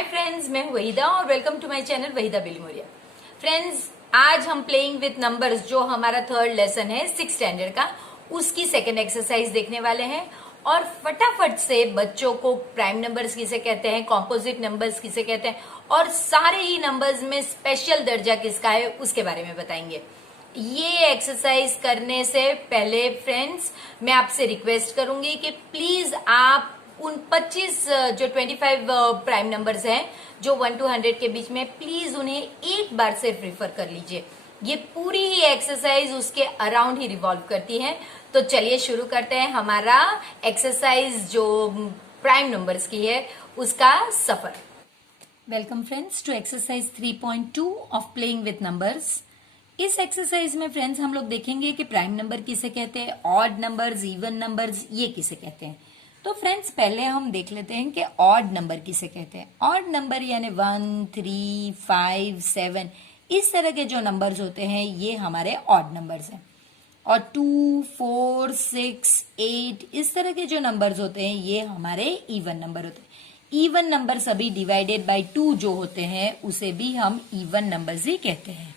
Hi friends, मैं हूं वहीदा और welcome to my channel Waheeda Bilimoria. Friends, आज हम प्लेइंग विथ नंबर्स जो हमारा थर्ड लेसन है 6th स्टैंडर्ड का, उसकी सेकंड एक्सरसाइज देखने वाले हैं। और फटाफट से बच्चों को प्राइम नंबर्स किसे कहते हैं, कॉम्पोजिट नंबर्स किसे कहते हैं और सारे ही नंबर्स में स्पेशल दर्जा किसका है उसके बारे में बताएंगे। ये एक्सरसाइज करने से पहले फ्रेंड्स मैं आपसे रिक्वेस्ट करूंगी कि प्लीज आप उन 25 जो 25 प्राइम नंबर्स हैं जो 1 to 100 के बीच में, प्लीज उन्हें एक बार से प्रिफर कर लीजिए। ये पूरी ही एक्सरसाइज उसके अराउंड ही रिवॉल्व करती है। तो चलिए शुरू करते हैं हमारा एक्सरसाइज जो प्राइम नंबर्स की है उसका सफर। Welcome friends to exercise 3.2 of playing with numbers. इस एक्सरसाइज में फ्रेंड्स हम लोग देखेंगे कि प्राइम नंबर किसे कहते हैं, ऑड नंबर्स, इवन नंबर्स ये किसे कहते हैं। तो फ्रेंड्स पहले हम देख लेते हैं कि ऑड नंबर किसे कहते हैं। ऑड नंबर यानी 1, 3, 5, 7 इस तरह के जो नंबर्स होते हैं ये हमारे ऑड नंबर्स हैं। और 2, 4, 6, 8 इस तरह के जो नंबर्स होते हैं ये हमारे इवन नंबर होते हैं। इवन नंबर सभी डिवाइडेड बाय 2 जो होते हैं उसे भी हम इवन नंबर्स ही कहते हैं।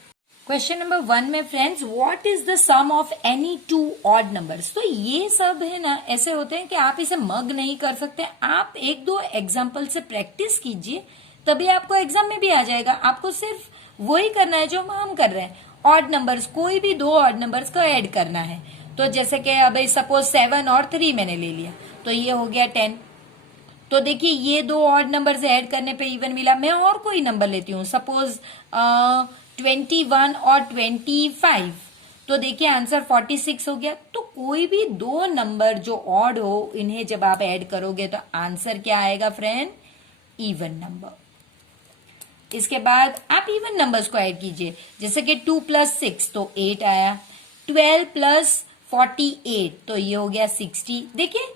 क्वेश्चन नंबर 1 में friends, what is the sum of any 2 odd numbers. तो ये सब है ना ऐसे होते हैं कि आप इसे मग नहीं कर सकते, आप एक दो एग्जाम्पल से प्रैक्टिस कीजिए तभी आपको एग्जाम में भी आ जाएगा। आपको सिर्फ वही करना है जो हम कर रहे हैं, ऑड नंबर्स, कोई भी 2 ऑड नंबर्स को ऐड करना है। तो जैसे कि अब सपोज 7 और 3 मैंने ले लिया तो ये हो गया 10। तो देखिए ये 2 ऑड नंबर्स ऐड करने पे इवन मिला। मैं और कोई नंबर लेती हूँ, सपोज 21 और 25, तो देखिए आंसर 46 हो गया। तो कोई भी 2 नंबर जो ऑड हो इन्हें जब आप ऐड करोगे तो आंसर क्या आएगा फ्रेंड, इवन नंबर। इसके बाद आप इवन नंबर्स को ऐड कीजिए, जैसे कि 2 + 6 तो 8 आया, 12 + 48 तो ये हो गया 60। देखिए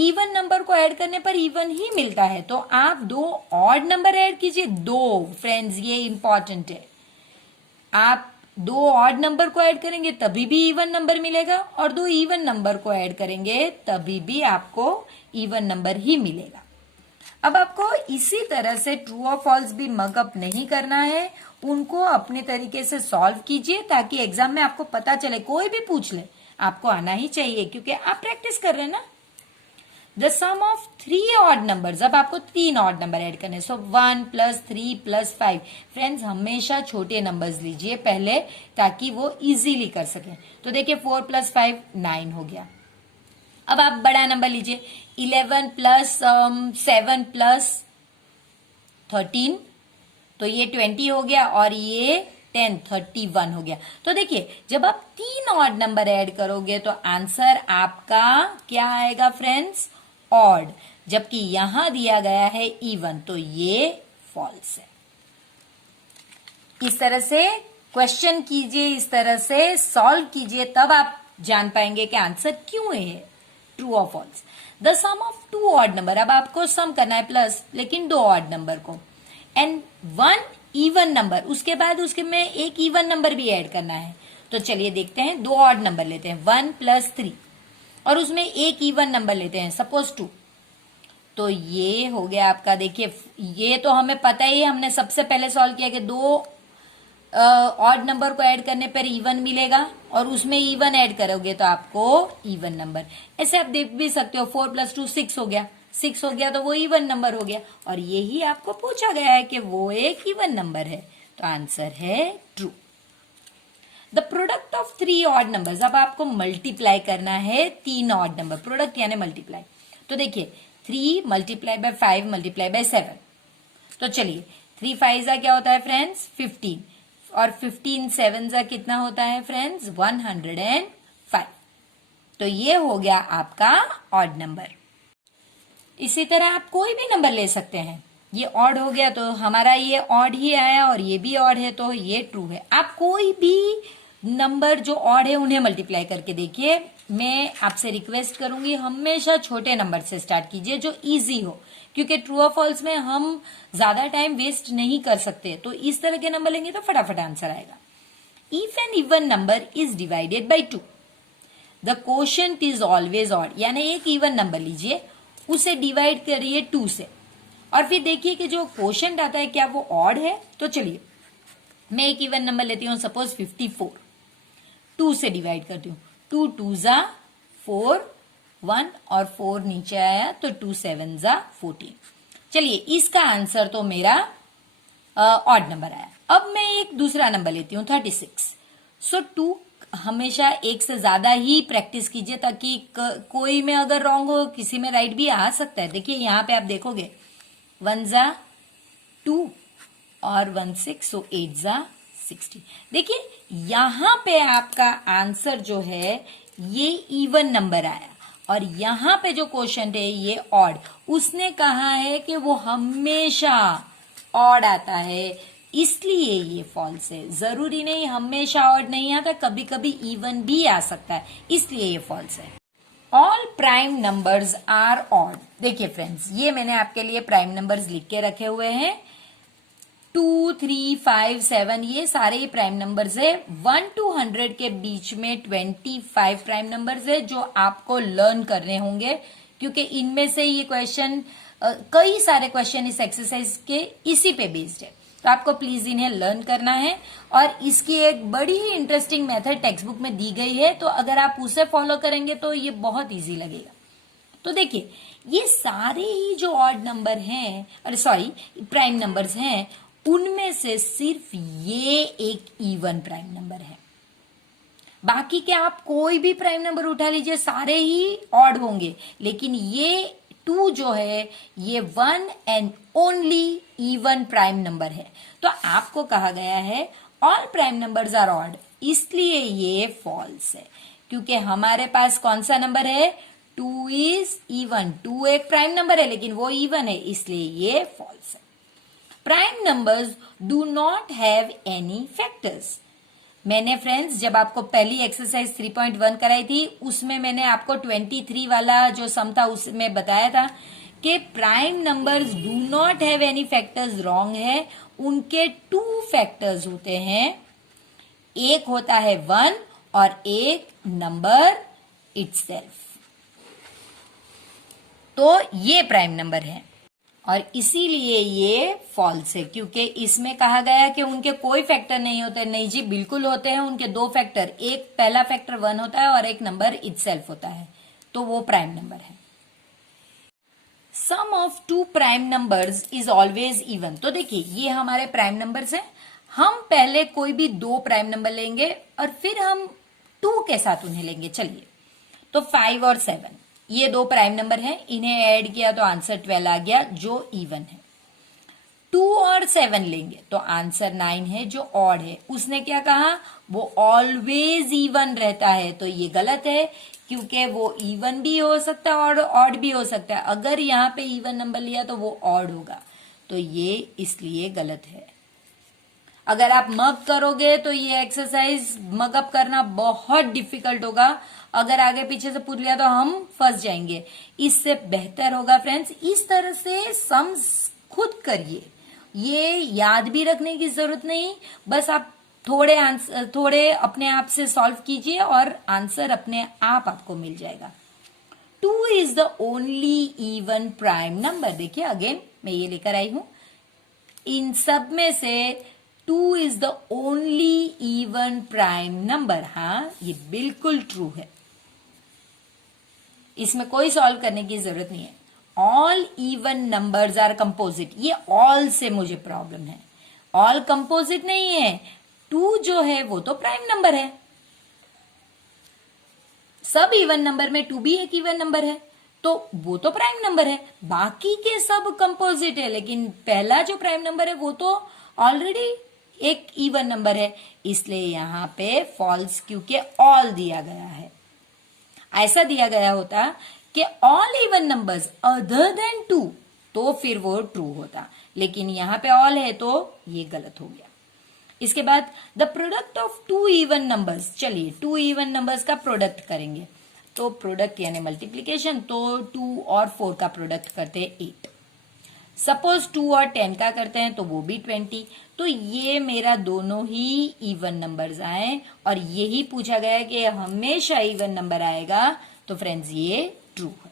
इवन नंबर को ऐड करने पर इवन ही मिलता है। तो आप 2 ऑड नंबर ऐड कीजिए, 2 फ्रेंड्स ये इंपॉर्टेंट है। आप 2 ऑड नंबर को ऐड करेंगे तभी भी इवन नंबर मिलेगा और 2 इवन नंबर को ऐड करेंगे तभी भी आपको इवन नंबर ही मिलेगा। अब आपको इसी तरह से ट्रू और फॉल्स भी मगअप नहीं करना है, उनको अपने तरीके से सॉल्व कीजिए ताकि एग्जाम में आपको पता चले। कोई भी पूछ ले आपको आना ही चाहिए क्योंकि आप प्रैक्टिस कर रहे हैं ना। The sum of 3 odd numbers, अब आपको 3 ऑड नंबर ऐड करने, सो 1 + 3 + 5। फ्रेंड्स हमेशा छोटे नंबर्स लीजिए पहले ताकि वो इजीली कर सके। तो देखिए 4 + 5 9 हो गया। अब आप बड़ा नंबर लीजिए, 11 + 7 + 13 तो ये 20 हो गया और ये 10 31 हो गया। तो देखिए जब आप 3 ऑड नंबर ऐड करोगे तो आंसर आपका क्या आएगा फ्रेंड्स, ऑड, जबकि यहां दिया गया है इवन, तो ये फॉल्स है। इस तरह से क्वेश्चन कीजिए, इस तरह से सॉल्व कीजिए, तब आप जान पाएंगे कि आंसर क्यों है ट्रू और false. The sum of 2 odd number, अब आपको सम करना है प्लस, लेकिन 2 ऑड नंबर को, एंड 1 इवन नंबर, उसके बाद उसके में एक इवन नंबर भी ऐड करना है। तो चलिए देखते हैं, 2 ऑड नंबर लेते हैं 1 + 3 और उसमें एक इवन नंबर लेते हैं सपोज 2। तो ये हो गया आपका, देखिए ये तो हमें पता ही है, हमने सबसे पहले सॉल्व किया कि 2 ऑड नंबर को ऐड करने पर इवन मिलेगा और उसमें इवन ऐड करोगे तो आपको इवन नंबर। ऐसे आप देख भी सकते हो 4 + 2 6 हो गया, 6 हो गया तो वो इवन नंबर हो गया और यही आपको पूछा गया है कि वो एक इवन नंबर है, तो आंसर है true. The product of 3 odd numbers, अब आपको मल्टीप्लाई करना है 3 ऑड नंबर, प्रोडक्ट यानी मल्टीप्लाई। तो देखिए 3 × 5 × 7, तो चलिए 3 5 जा क्या होता है फ्रेंड्स 15 और 15 7 जा कितना होता है फ्रेंड्स 105। तो ये हो गया आपका ऑड नंबर। इसी तरह आप कोई भी नंबर ले सकते हैं, ये ऑड हो गया तो हमारा ये ऑड ही आया और ये भी ऑड है तो ये ट्रू है। आप कोई भी नंबर जो ऑड है उन्हें मल्टीप्लाई करके देखिए। मैं आपसे रिक्वेस्ट करूंगी हमेशा छोटे नंबर से स्टार्ट कीजिए जो इजी हो, क्योंकि ट्रू और फॉल्स में हम ज्यादा टाइम वेस्ट नहीं कर सकते। तो इस तरह के नंबर लेंगे तो फटाफट आंसर आएगा। If an even number is divided by 2 the quotient is always odd, यानी एक इवन नंबर लीजिए उसे डिवाइड करिए 2 से और फिर देखिए कि जो क्वोशंट आता है क्या वो ऑड है। तो चलिए मैं एक इवन नंबर लेती हूँ, सपोज 54, 2 से डिवाइड करती हूँ। 2 2 जा 4, 1 और 4 नीचे आया तो 2 7 जा 14। चलिए इसका आंसर तो मेरा ऑड नंबर आया। अब मैं एक दूसरा नंबर लेती हूँ 36। सो 2 हमेशा एक से ज्यादा ही प्रैक्टिस कीजिए ताकि कोई में अगर रॉन्ग हो किसी में राइट भी आ सकता है। देखिए यहाँ पे आप देखोगे 1 जा 2 और 1 6, सो 8 जा 60। देखिए यहाँ पे आपका आंसर जो है ये इवन नंबर आया और यहाँ पे जो क्वेश्चन है ये ऑड। उसने कहा है कि वो हमेशा ऑड आता है, इसलिए ये फॉल्स है। जरूरी नहीं हमेशा ऑड नहीं आता, कभी कभी इवन भी आ सकता है, इसलिए ये फॉल्स है। All prime numbers are odd. देखिए फ्रेंड्स ये मैंने आपके लिए प्राइम नंबर्स लिख के रखे हुए हैं। 2 3 5 7 ये सारे ही प्राइम नंबर्स है। 1 to 100 के बीच में 25 प्राइम नंबर्स है जो आपको लर्न करने होंगे, क्योंकि इनमें से ये क्वेश्चन कई सारे क्वेश्चन इस एक्सरसाइज के इसी पे बेस्ड है। तो आपको प्लीज इन्हें लर्न करना है और इसकी एक बड़ी ही इंटरेस्टिंग मेथड टेक्स्ट बुक में दी गई है, तो अगर आप उसे फॉलो करेंगे तो ये बहुत इजी लगेगा। तो देखिए ये सारे ही जो ऑड नंबर हैं, अरे सॉरी प्राइम नंबर्स हैं, उनमें से सिर्फ ये एक इवन प्राइम नंबर है। बाकी के आप कोई भी प्राइम नंबर उठा लीजिए सारे ही ऑड होंगे, लेकिन ये 2 जो है ये 1 and only even prime number है। तो आपको कहा गया है all prime numbers are odd, इसलिए ये फॉल्स है, क्योंकि हमारे पास कौन सा नंबर है 2 इज इवन। 2 एक प्राइम नंबर है लेकिन वो इवन है, इसलिए ये फॉल्स है। Prime numbers do not have any factors. मैंने फ्रेंड्स जब आपको पहली एक्सरसाइज 3.1 कराई थी उसमें मैंने आपको 23 वाला जो सम था उसमें बताया था कि prime numbers do not have any factors wrong है। उनके 2 फैक्टर्स होते हैं, एक होता है 1 और एक नंबर इटसेल्फ। तो ये प्राइम नंबर है और इसीलिए ये फॉल्स है, क्योंकि इसमें कहा गया कि उनके कोई फैक्टर नहीं होते। नहीं जी बिल्कुल होते हैं, उनके 2 फैक्टर, एक पहला फैक्टर 1 होता है और एक नंबर इटसेल्फ होता है, तो वो प्राइम नंबर है। Sum of 2 prime numbers is always even. तो देखिए ये हमारे प्राइम नंबर्स हैं, हम पहले कोई भी 2 प्राइम नंबर लेंगे और फिर हम 2 के साथ उन्हें लेंगे। चलिए तो 5 और 7 ये 2 प्राइम नंबर हैं, इन्हें ऐड किया तो आंसर 12 आ गया जो इवन है। 2 और 7 लेंगे तो आंसर 9 है जो ऑड है। उसने क्या कहा वो ऑलवेज इवन रहता है, तो ये गलत है क्योंकि वो इवन भी हो सकता है और ऑड भी हो सकता है। अगर यहाँ पे इवन नंबर लिया तो वो ऑड होगा, तो ये इसलिए गलत है। अगर आप मग करोगे तो ये एक्सरसाइज मग अप करना बहुत डिफिकल्ट होगा। अगर आगे पीछे से पूछ लिया तो हम फंस जाएंगे। इससे बेहतर होगा फ्रेंड्स इस तरह से सम्स खुद करिए, ये याद भी रखने की जरूरत नहीं, बस आप थोड़े अपने आप से सॉल्व कीजिए और आंसर अपने आप आपको मिल जाएगा। 2 is the only even prime number. देखिए अगेन मैं ये लेकर आई हूं, इन सब में से 2 is the only even prime number. हाँ ये बिल्कुल ट्रू है, इसमें कोई सॉल्व करने की जरूरत नहीं है। All even numbers are composite, ये ऑल से मुझे प्रॉब्लम है, ऑल कंपोजिट नहीं है। 2 जो है वो तो प्राइम नंबर है, सब इवन नंबर में 2 भी एक इवन नंबर है, तो वो तो प्राइम नंबर है। बाकी के सब कंपोजिट है, लेकिन पहला जो प्राइम नंबर है वो तो ऑलरेडी एक इवन नंबर है, इसलिए यहां पे फॉल्स, क्योंकि ऑल दिया गया है। ऐसा दिया गया होता कि all even numbers other than 2 तो फिर वो ट्रू होता, लेकिन यहां पे ऑल है तो ये गलत हो गया। इसके बाद the product of 2 even numbers. चलिए 2 इवन नंबर्स का प्रोडक्ट करेंगे, तो प्रोडक्ट यानी मल्टीप्लीकेशन, तो 2 और 4 का प्रोडक्ट करते हैं 8। सपोज 2 और 10 का करते हैं तो वो भी 20। तो ये मेरा दोनों ही इवन नंबर्स आए और यही पूछा गया है कि हमेशा इवन नंबर आएगा, तो फ्रेंड्स ये ट्रू है।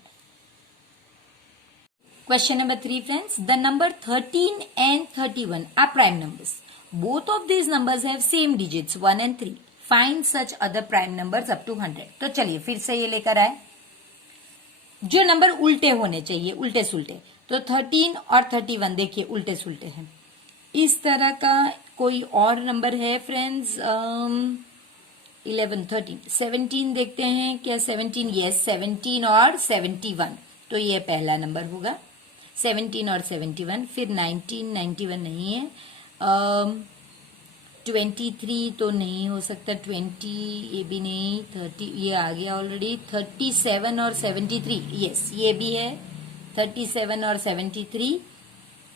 Question number 3, friends. The number 13 and 31 are prime numbers. Both of these numbers have same digits 1 and 3. Find such other prime numbers up to 100. तो चलिए फिर से ये लेकर आए जो नंबर उल्टे होने चाहिए, उल्टे सुल्टे। तो 13 और 31 देखिए उल्टे सुल्टे हैं। इस तरह का कोई और नंबर है फ्रेंड्स, 11, 13, 17 देखते हैं क्या? 17, यस, 17 और 71, तो ये पहला नंबर होगा 17 और 71। फिर 19, 91 नहीं है, 23 तो नहीं हो सकता, 20 ये भी नहीं, 30 ये आ गया ऑलरेडी, 37 और 73, यस ये भी है, 37 और 73,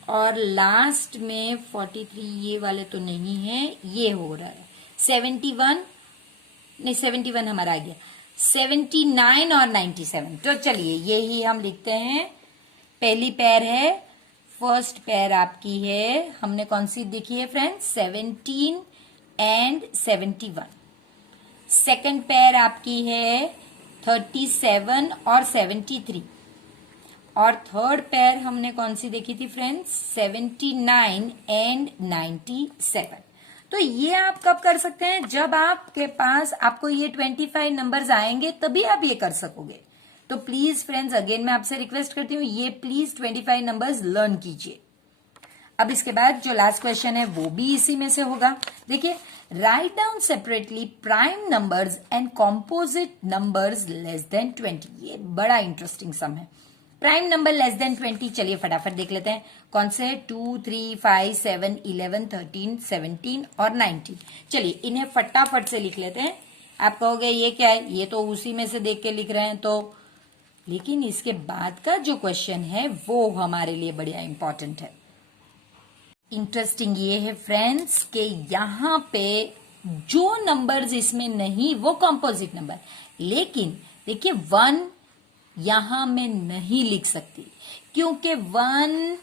और लास्ट में 43 ये वाले तो नहीं है, ये हो रहा है 71, नहीं 71 हमारा आ गया, 79 और 97। तो चलिए यही हम लिखते हैं। पहली पैर है, फर्स्ट पैर आपकी है, हमने कौन सी देखी है फ्रेंड्स? 17 एंड 71। सेकंड पैर आपकी है 37 और 73, और थर्ड पैर हमने कौन सी देखी थी फ्रेंड्स? 79 एंड 97। तो ये आप कब कर सकते हैं? जब आपके पास आपको ये 25 नंबर्स आएंगे तभी आप ये कर सकोगे। तो प्लीज फ्रेंड्स अगेन मैं आपसे रिक्वेस्ट करती हूँ, ये प्लीज 25 नंबर्स लर्न कीजिए। अब इसके बाद जो लास्ट क्वेश्चन है वो भी इसी में से होगा। देखिए, write down separately prime numbers and composite numbers less than 20। ये बड़ा इंटरेस्टिंग सम है। प्राइम नंबर लेस देन 20, चलिए फटाफट देख लेते हैं कौन से? 2, 3, 5, 7, 11, 13, 17 और 19। चलिए इन्हें फटाफट से लिख लेते हैं। आप कहोगे ये क्या है? ये तो उसी में से देख के लिख रहे हैं, तो लेकिन इसके बाद का जो क्वेश्चन है वो हमारे लिए बढ़िया इंपॉर्टेंट है। इंटरेस्टिंग ये है फ्रेंड्स कि यहाँ पे जो नंबर्स इसमें नहीं वो कॉम्पोजिट नंबर, लेकिन देखिए 1 यहां मैं नहीं लिख सकती क्योंकि 1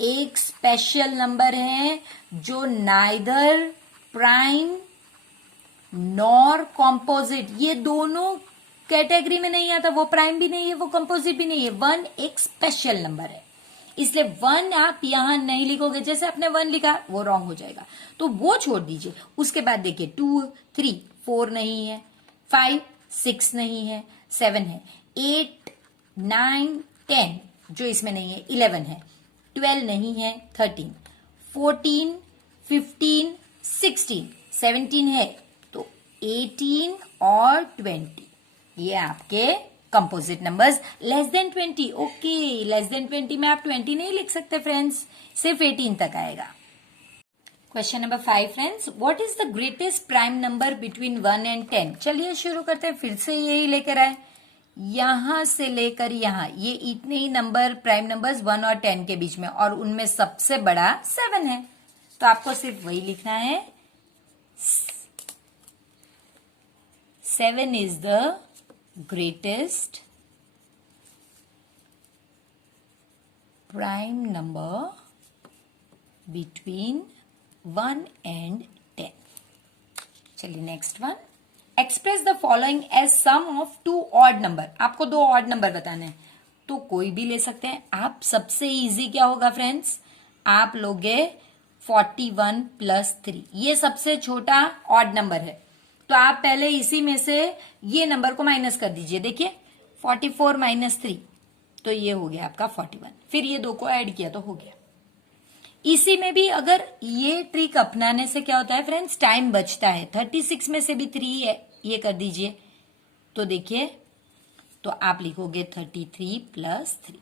एक स्पेशल नंबर है जो नाइदर प्राइम नॉर कॉम्पोजिट, ये दोनों कैटेगरी में नहीं आता। वो प्राइम भी नहीं है, वो कंपोजिट भी नहीं है। 1 एक स्पेशल नंबर है, इसलिए 1 आप यहां नहीं लिखोगे। जैसे आपने 1 लिखा वो रॉन्ग हो जाएगा, तो वो छोड़ दीजिए। उसके बाद देखिए 2, 3, 4 नहीं है, 5, 6 नहीं है, 7 है, 8, 9, 10 जो इसमें नहीं है, 11 है, 12 नहीं है, 13, 14, 15, 16, 17 है, तो 18 और 20 ये आपके composite numbers less than 20। Okay, less than 20 में आप 20 नहीं लिख सकते फ्रेंड्स, सिर्फ 18 तक आएगा। Question number 5 friends, what is the greatest prime number between 1 and 10? चलिए शुरू करते हैं, फिर से यही लेकर आए, यहां से लेकर यहां, ये इतने ही नंबर प्राइम नंबर्स 1 और 10 के बीच में, और उनमें सबसे बड़ा 7 है। तो आपको सिर्फ वही लिखना है, 7 is the greatest prime number between 1 and 10। चलिए next one, express the following as sum of 2 odd number. आपको 2 ऑड नंबर बताने हैं, तो कोई भी ले सकते हैं आप। सबसे इजी क्या होगा फ्रेंड्स? आप लोगे 41 प्लस 3, ये सबसे छोटा ऑड नंबर है। तो आप पहले इसी में से ये नंबर को माइनस कर दीजिए। देखिए 44 माइनस 3, तो ये हो गया आपका 41। फिर ये 2 को ऐड किया तो हो गया। इसी में भी अगर ये ट्रिक अपनाने से क्या होता है फ्रेंड्स, टाइम बचता है। 36 में से भी 3 है, ये कर दीजिए, तो देखिए, तो आप लिखोगे 33 प्लस 3।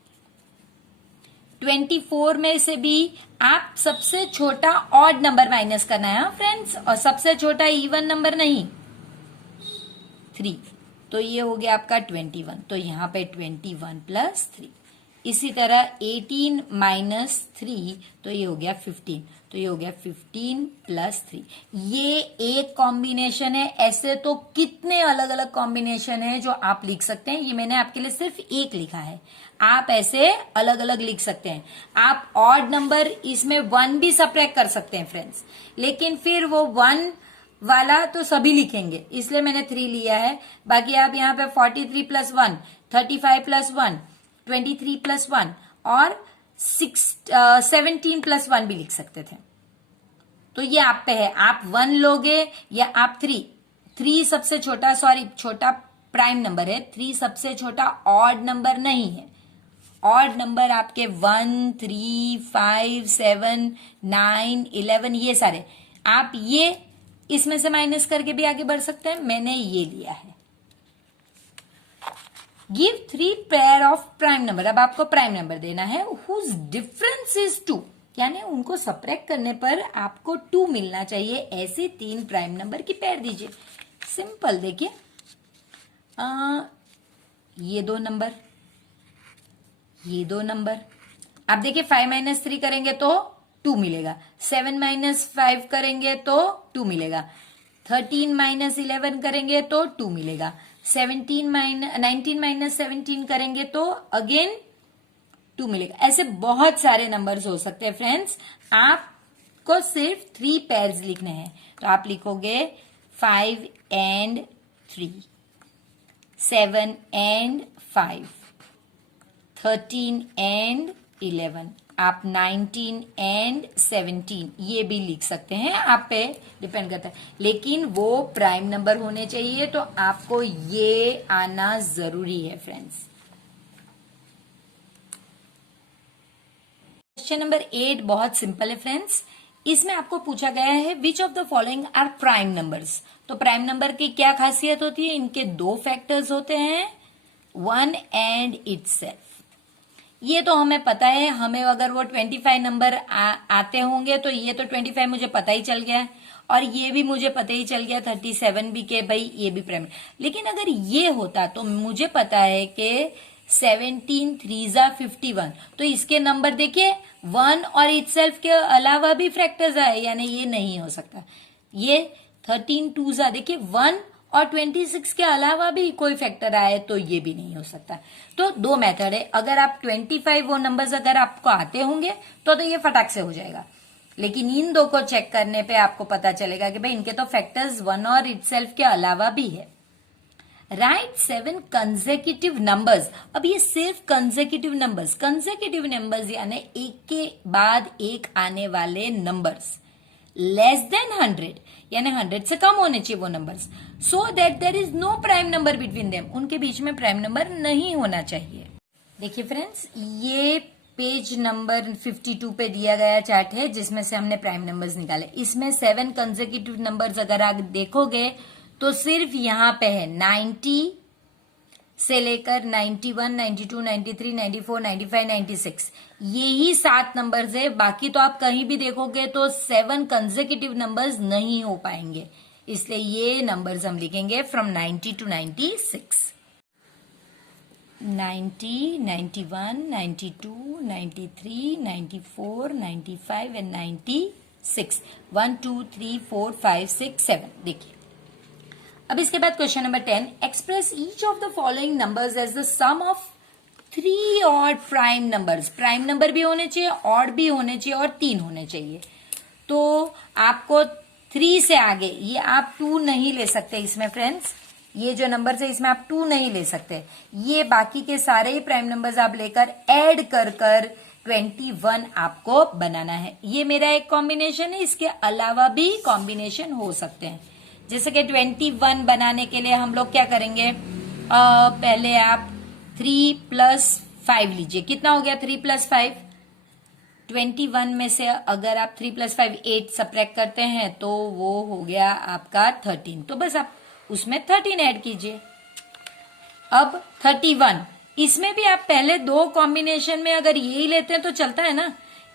24 में से भी आप सबसे छोटा ऑड नंबर माइनस करना है फ्रेंड्स, और सबसे छोटा इवन नंबर नहीं, 3। तो ये हो गया आपका 21, तो यहां पे 21 प्लस 3। इसी तरह 18 माइनस 3, तो ये हो गया 15, तो ये हो गया 15 प्लस 3। ये एक कॉम्बिनेशन है, ऐसे तो कितने अलग अलग कॉम्बिनेशन है जो आप लिख सकते हैं। ये मैंने आपके लिए सिर्फ एक लिखा है, आप ऐसे अलग अलग लिख सकते हैं। आप ऑड नंबर इसमें 1 भी सब्ट्रैक्ट कर सकते हैं फ्रेंड्स, लेकिन फिर वो 1 वाला तो सभी लिखेंगे, इसलिए मैंने 3 लिया है। बाकी आप यहाँ पे 43 प्लस 1, 35 प्लस 1, 23 प्लस 1 और 17 + 1 भी लिख सकते थे। तो ये आप पे है, आप 1 लोगे या आप 3 सबसे छोटा, छोटा प्राइम नंबर है, 3 सबसे छोटा ऑड नंबर नहीं है। ऑड नंबर आपके 1, 3, 5, 7, 9, 11 ये सारे, आप ये इसमें से माइनस करके भी आगे बढ़ सकते हैं। मैंने ये लिया है। Give 3 pair of prime number, अब आपको प्राइम नंबर देना है, हुज डिफरेंस इज 2, यानी उनको सब्ट्रैक्ट करने पर आपको 2 मिलना चाहिए। ऐसे 3 प्राइम नंबर की पेयर दीजिए। सिंपल, देखिए ये 2 नंबर, ये 2 नंबर, आप देखिए 5 - 3 करेंगे तो 2 मिलेगा, 7 - 5 करेंगे तो 2 मिलेगा, 13 - 11 करेंगे तो 2 मिलेगा, 19 - 17 करेंगे तो अगेन 2 मिलेगा। ऐसे बहुत सारे नंबर्स हो सकते हैं फ्रेंड्स। आपको सिर्फ 3 पेयर्स लिखने हैं, तो आप लिखोगे 5 and 3, 7 and 5, 13 and 11, आप 19 and 17 ये भी लिख सकते हैं, आप पे डिपेंड करता है। लेकिन वो प्राइम नंबर होने चाहिए, तो आपको ये आना जरूरी है फ्रेंड्स। क्वेश्चन नंबर 8 बहुत सिंपल है फ्रेंड्स। इसमें आपको पूछा गया है which of the following are prime numbers. तो प्राइम नंबर की क्या खासियत होती है, इनके 2 फैक्टर्स होते हैं, 1 and itself। ये तो हमें पता है, हमें अगर वो 25 नंबर आते होंगे तो ये तो 25 मुझे पता ही चल गया है, और ये भी मुझे पता ही चल गया 37 भी के भाई ये भी प्राइम। लेकिन अगर ये होता तो मुझे पता है कि 17 3 51, तो इसके नंबर देखिए 1 और इटसेल्फ के अलावा भी फैक्टर्स आए, यानी ये नहीं हो सकता। ये 13 2 देखिए 1 और 26 के अलावा भी कोई फैक्टर आए तो ये भी नहीं हो सकता। तो 2 मेथड है। अगर आप 25 वो नंबर्स अगर आपको आते होंगे तो ये फटाक से हो जाएगा, लेकिन इन 2 को चेक करने पे आपको पता चलेगा कि भाई इनके तो फैक्टर्स 1 और इटसेल्फ के अलावा भी है। Right 7 consecutive numbers. अब ये सिर्फ कंसेक्यूटिव नंबर्स यानी एक के बाद एक आने वाले नंबर्स, लेस देन 100 यानी 100 से कम होने चाहिए वो numbers, so that there is no prime number between them, उनके बीच में प्राइम नंबर नहीं होना चाहिए। देखिए फ्रेंड्स, ये पेज नंबर 52 पे दिया गया चार्ट है जिसमें से हमने प्राइम नंबर्स निकाले। इसमें 7 कंसेक्यूटिव नंबर्स अगर आप देखोगे तो सिर्फ यहां पे है 90 से लेकर 91, 92, 93, 94, 95, 96, यही 7 नंबर्स है। बाकी तो आप कहीं भी देखोगे तो 7 कंसेक्यूटिव नंबर्स नहीं हो पाएंगे, इसलिए ये नंबर्स हम लिखेंगे फ्रॉम 90 to 96। 90, 91, 92, 93, 94, 95 एंड 96, 1 2 3 4 5 6 7। देखिए अब इसके बाद question number 10, express each of the following numbers as the sum of 3 odd prime numbers. Prime number भी होने चाहिए, ऑड भी होने चाहिए और 3 होने चाहिए। तो आपको 3 से आगे ये आप 2 नहीं ले सकते इसमें फ्रेंड्स, ये जो नंबर्स है इसमें आप 2 नहीं ले सकते। ये बाकी के सारे ही प्राइम नंबर्स आप लेकर ऐड कर 21 आपको बनाना है। ये मेरा एक कॉम्बिनेशन है, इसके अलावा भी कॉम्बिनेशन हो सकते हैं। जैसे कि 21 बनाने के लिए हम लोग क्या करेंगे, पहले आप 3 + 5 लीजिए। कितना हो गया 3 + 5? 21 में से अगर आप 3 + 5 8 सब्ट्रैक्ट करते हैं तो वो हो गया आपका 13। तो बस आप उसमें 13 ऐड कीजिए। अब 31, इसमें भी आप पहले 2 कॉम्बिनेशन में अगर यही लेते हैं तो चलता है ना,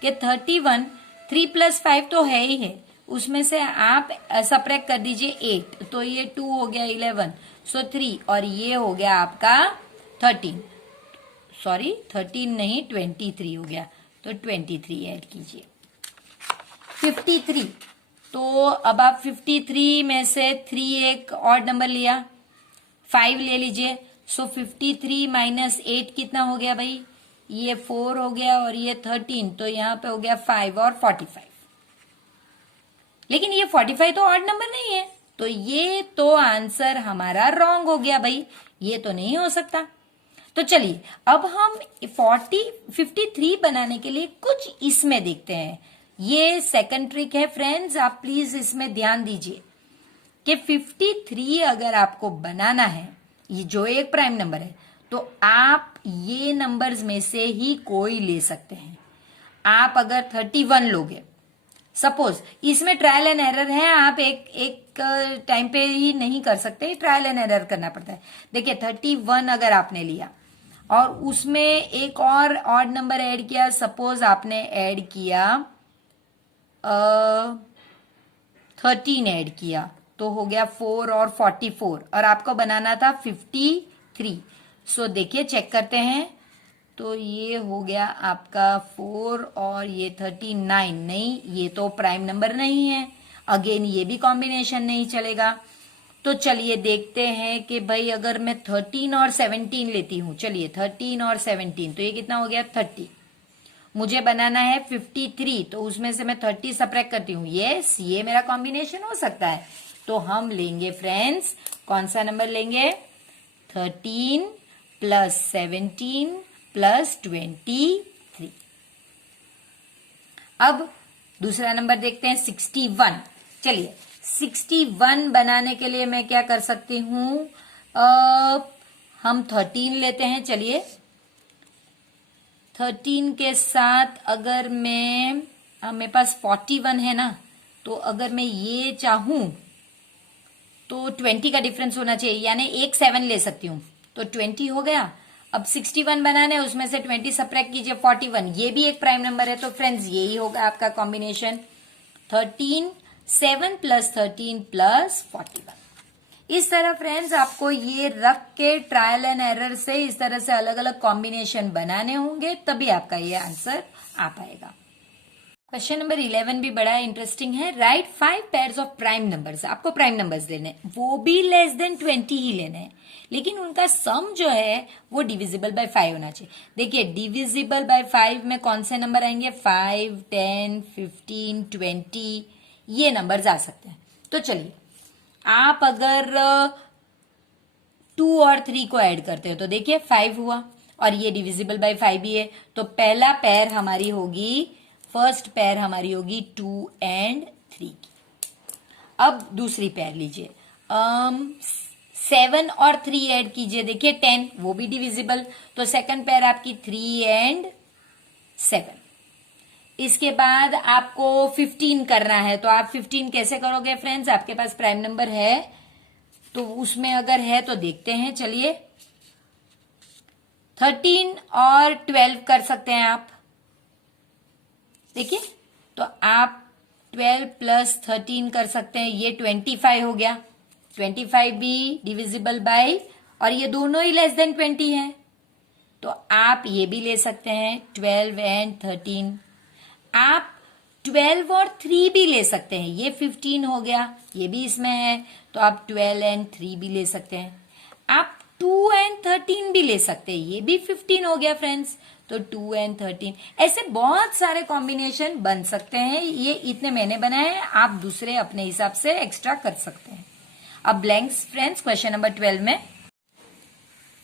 कि 31 3 + 5 तो है ही है, उसमें से आप सब्ट्रैक्ट कर दीजिए 8, तो ये 2 हो गया 11, सो 3, और ये हो गया आपका 13 नहीं 23 हो गया, तो 23 ऐड कीजिए। 53, तो अब आप 53 में से 3 एक ऑड नंबर लिया, 5 ले लीजिए, सो 53 - 8 कितना हो गया भाई, ये 4 हो गया और ये 13, तो यहाँ पे हो गया 5 और 45। लेकिन ये 45 तो ऑड नंबर नहीं है, तो ये तो आंसर हमारा रॉन्ग हो गया भाई, ये तो नहीं हो सकता। तो चलिए अब हम 53 बनाने के लिए कुछ इसमें देखते हैं। ये सेकंड ट्रिक है फ्रेंड्स, आप प्लीज इसमें ध्यान दीजिए कि 53 अगर आपको बनाना है, ये जो एक प्राइम नंबर है, तो आप ये नंबर्स में से ही कोई ले सकते हैं। आप अगर 31 लोगे, सपोज इसमें ट्रायल एंड एरर है, आप एक टाइम पे ही नहीं कर सकते, ट्रायल एंड एरर करना पड़ता है। देखिए 31 अगर आपने लिया और उसमें एक और ऑड नंबर ऐड किया, सपोज आपने ऐड किया 13 ऐड किया, तो हो गया 4 और 44, और आपको बनाना था 53। सो देखिए चेक करते हैं, तो ये हो गया आपका 4 और ये 39। नहीं, ये तो प्राइम नंबर नहीं है, अगेन ये भी कॉम्बिनेशन नहीं चलेगा। तो चलिए देखते हैं कि भाई अगर मैं 13 और 17 लेती हूं, चलिए 13 और 17, तो ये कितना हो गया 30। मुझे बनाना है 53, तो उसमें से मैं 30 सब्ट्रैक्ट करती हूँ। यस, ये मेरा कॉम्बिनेशन हो सकता है। तो हम लेंगे फ्रेंड्स, कौन सा नंबर लेंगे, 13 प्लस 17 प्लस 23। अब दूसरा नंबर देखते हैं 61। चलिए 61 बनाने के लिए मैं क्या कर सकती हूं, हम 13 लेते हैं। चलिए 13 के साथ अगर मेरे पास 41 है ना, तो अगर मैं ये चाहूं तो 20 का डिफरेंस होना चाहिए, यानी एक 7 ले सकती हूं, तो 20 हो गया। अब 61 बनाने, उसमें से 20 सब्ट्रैक्ट कीजिए 41, ये भी एक प्राइम नंबर है। तो फ्रेंड्स यही होगा आपका कॉम्बिनेशन 13, 7 प्लस 13 प्लस 41। इस तरह फ्रेंड्स आपको ये रख के ट्रायल एंड एरर से इस तरह से अलग अलग कॉम्बिनेशन बनाने होंगे, तभी आपका ये आंसर आ पाएगा। क्वेश्चन नंबर 11 भी बड़ा इंटरेस्टिंग है। Right 5 pairs of prime numbers. आपको प्राइम नंबर्स लेने हैं, वो भी लेस देन 20 ही लेने हैं, लेकिन उनका सम जो है वो डिविजिबल बाय 5 होना चाहिए। देखिए डिविजिबल बाय 5 में कौन से नंबर आएंगे, 5, 10, 15, 20, ये नंबर्स आ सकते हैं। तो चलिए आप अगर 2 और 3 को ऐड करते हो, तो देखिए 5 हुआ, और ये डिविजिबल बाय 5 भी है। तो पहला पेयर हमारी होगी, फर्स्ट पेयर हमारी होगी 2 एंड 3 की। अब दूसरी पेयर लीजिए, 7 और 3 ऐड कीजिए, देखिए 10, वो भी डिविजिबल। तो सेकंड पेयर आपकी 3 एंड 7। इसके बाद आपको 15 करना है, तो आप 15 कैसे करोगे फ्रेंड्स, आपके पास प्राइम नंबर है तो उसमें अगर है तो देखते हैं। चलिए 13 और 12 कर सकते हैं आप, देखिए, तो आप 12 प्लस 13 कर सकते हैं, ये 25 हो गया। 25 भी डिविजिबल बाय, और ये दोनों ही लेस देन 20 है, तो आप ये भी ले सकते हैं 12 एंड 13। आप 12 और 3 भी ले सकते हैं, ये 15 हो गया, ये भी इसमें है, तो आप 12 एंड 3 भी ले सकते हैं। आप 2 एंड 13 भी ले सकते हैं, ये भी 15 हो गया फ्रेंड्स, तो 2 एंड 13। ऐसे बहुत सारे कॉम्बिनेशन बन सकते हैं, ये इतने मैंने बनाए हैं, आप दूसरे अपने हिसाब से एक्स्ट्रा कर सकते हैं। अब ब्लैंक्स फ्रेंड्स, क्वेश्चन नंबर 12 में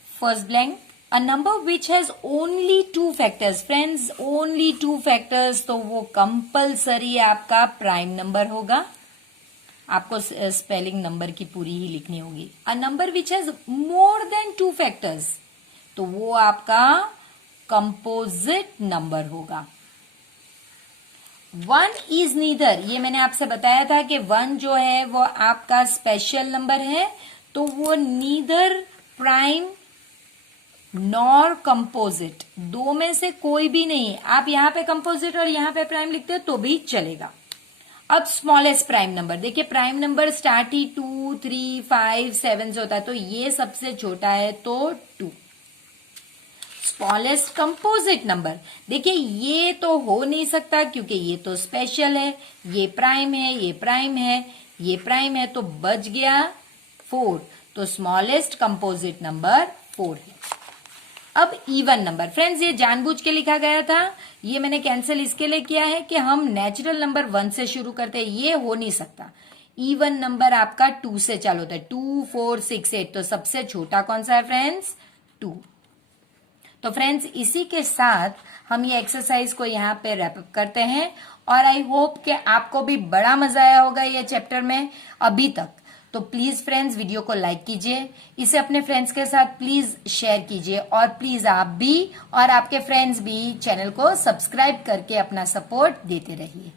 first blank, a number which has only 2 factors. Friends only 2 factors, तो वो कंपल्सरी आपका प्राइम नंबर होगा। आपको स्पेलिंग नंबर की पूरी ही लिखनी होगी। A number which has more than 2 factors, तो वो आपका कंपोजिट नंबर होगा। 1 इज नीदर, ये मैंने आपसे बताया था कि 1 जो है वो आपका स्पेशल नंबर है, तो वो नीदर प्राइम नॉर कंपोजिट, दो में से कोई भी नहीं है। आप यहां पे कंपोजिट और यहां पे प्राइम लिखते हो तो भी चलेगा। अब स्मॉलेस्ट प्राइम नंबर, देखिए प्राइम नंबर स्टार्ट ही 2, 3, 5, 7 से होता है, तो ये सबसे छोटा है तो 2। स्मॉलेस्ट कंपोजिट नंबर, देखिए ये तो हो नहीं सकता क्योंकि ये तो स्पेशल है, ये प्राइम है, ये प्राइम है, ये प्राइम है, तो बच गया 4, तो स्मॉलेस्ट कंपोजिट नंबर 4 है। अब इवन नंबर, फ्रेंड्स ये जानबूझ के लिखा गया था, ये मैंने कैंसिल इसके लिए किया है कि हम नेचुरल नंबर 1 से शुरू करते हैं, ये हो नहीं सकता। इवन नंबर आपका 2 से चालू होता है, 2, 4, 6, 8, तो सबसे छोटा कौन सा है फ्रेंड्स, 2। तो फ्रेंड्स, इसी के साथ हम ये एक्सरसाइज को यहाँ पे रैप अप करते हैं और आई होप कि आपको भी बड़ा मजा आया होगा ये चैप्टर में अभी तक। तो प्लीज फ्रेंड्स, वीडियो को लाइक कीजिए, इसे अपने फ्रेंड्स के साथ प्लीज शेयर कीजिए और प्लीज आप भी और आपके फ्रेंड्स भी चैनल को सब्सक्राइब करके अपना सपोर्ट देते रहिए।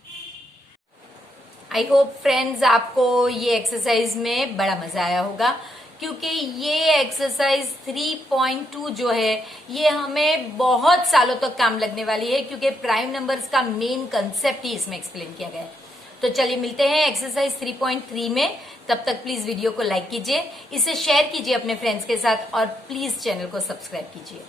आई होप फ्रेंड्स आपको ये एक्सरसाइज में बड़ा मजा आया होगा, क्योंकि ये एक्सरसाइज 3.2 जो है ये हमें बहुत सालों तक काम लगने वाली है, क्योंकि प्राइम नंबर्स का मेन कंसेप्ट ही इसमें एक्सप्लेन किया गया है। तो चलिए मिलते हैं एक्सरसाइज 3.3 में। तब तक प्लीज वीडियो को लाइक कीजिए, इसे शेयर कीजिए अपने फ्रेंड्स के साथ और प्लीज चैनल को सब्सक्राइब कीजिए।